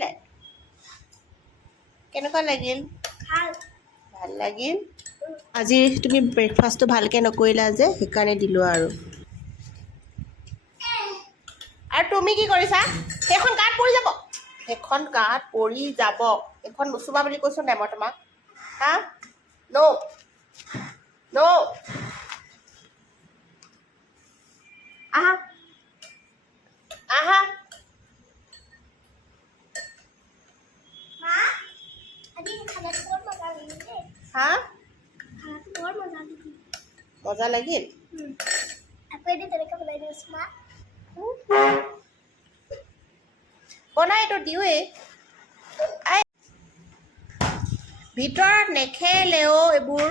কৰিলে কেনেকুৱা লাগিল ভাল লাগিল আজি তুমি ব্ৰেকফাষ্টটো ভালকৈ নকৰিলা যে সেইকাৰণে দিলোঁ আৰু তুমি কি কৰিছা সেইখন গাত পৰি যাব সেইখন গাত পৰি যাব এইখন নুচুবা বুলি কৈছোঁ নাই মই তোমাক হা ন' আহা আহা হা মজা লাগিল বনাইতো দিওঁৱেই ভিতৰত নেখেলেও এইবোৰ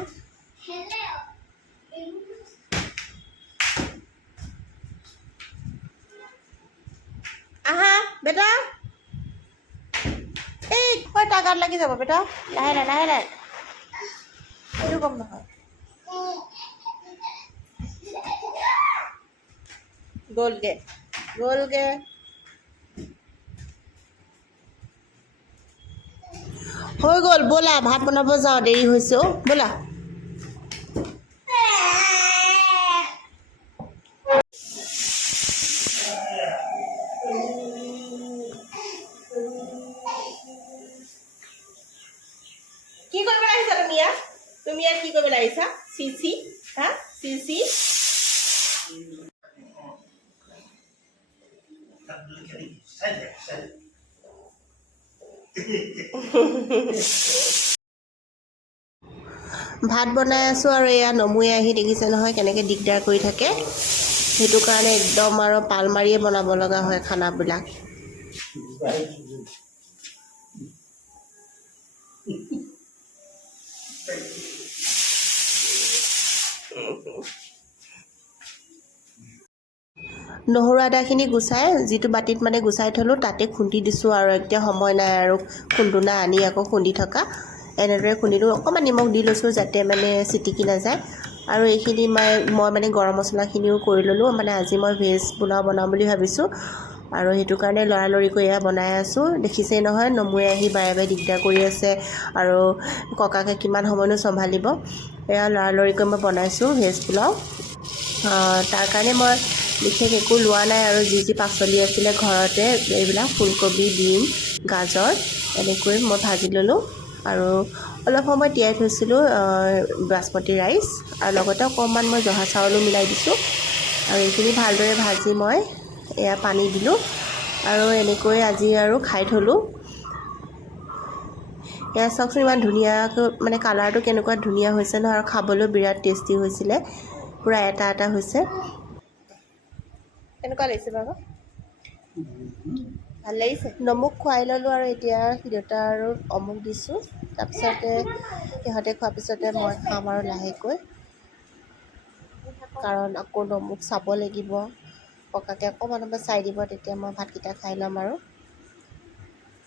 আহা বেটা এই হয় তাৰ গাত লাগি যাব বেটা লাহে লাহে এইটো কম নহয় গ'লগে হৈ গ'ল ব'লা ভাত বনাব যাওঁ দেৰি হৈছে অ' ব'লা কি কৰিবলৈ আহিছা তুমি ইয়াত কি কৰিবলৈ আহিছা চিচি হা চিচি ভাত বনাই আছোঁ আৰু এয়া নমুৱে আহি দেখিছে নহয় কেনেকৈ দিগদাৰ কৰি থাকে সেইটো কাৰণে একদম আৰু পাল মাৰিয়ে বনাব লগা হয় খানাবিলাক নহৰু আদাখিনি গুচাই যিটো বাতিত মানে গুচাই থলোঁ তাতে খুন্দি দিছোঁ আৰু এতিয়া সময় নাই আৰু খুন্দুনা আনি আকৌ খুন্দি থকা এনেদৰে খুন্দিলোঁ অকণমান নিমখ দি লৈছোঁ যাতে মানে চিটিকি নাযায় আৰু এইখিনি মই মানে গৰম মছলাখিনিও কৰি ল'লোঁ মানে আজি মই ভেজ পোলাও বনাম বুলি ভাবিছোঁ আৰু সেইটো কাৰণে লৰালৰিকৈ এয়া বনাই আছোঁ দেখিছেই নহয় নমুৱে আহি বাৰে বাৰে দিগদাৰ কৰি আছে আৰু ককাকে কিমান সময়নো চম্ভালিব এয়া লৰালৰিকৈ মই বনাইছোঁ ভেজ পোলাও তাৰ কাৰণে মই বিশেষ একো লোৱা নাই আৰু যি পাচলি আছিলে ঘৰতে এইবিলাক ফুলকবি ডিম গাজৰ এনেকৈ মই ভাজি ল'লোঁ আৰু অলপ সময় তিয়াই থৈছিলোঁ বাচমতি ৰাইচ আৰু লগতে অকণমান মই জহা চাউলো মিলাই দিছোঁ আৰু এইখিনি ভালদৰে ভাজি মই এয়া পানী দিলোঁ আৰু এনেকৈ আজি আৰু খাই থলোঁ এয়া চাওকচোন ইমান ধুনীয়াকৈ মানে কালাৰটো কেনেকুৱা ধুনীয়া হৈছে নহয় আৰু খাবলৈও বিৰাট টেষ্টি হৈছিলে পূৰা এটা হৈছে কেনেকুৱা লাগিছে বাবা ভাল লাগিছে নমুক খুৱাই ল'লোঁ আৰু এতিয়া দেউতা আৰু অমুক দিছোঁ তাৰপিছতে সিহঁতে খোৱাৰ পিছতে মই খাম আৰু লাহেকৈ কাৰণ আকৌ নমুক চাব লাগিব ককাকে অকণমান সময় চাই দিব তেতিয়া মই ভাতকেইটা খাই ল'ম আৰু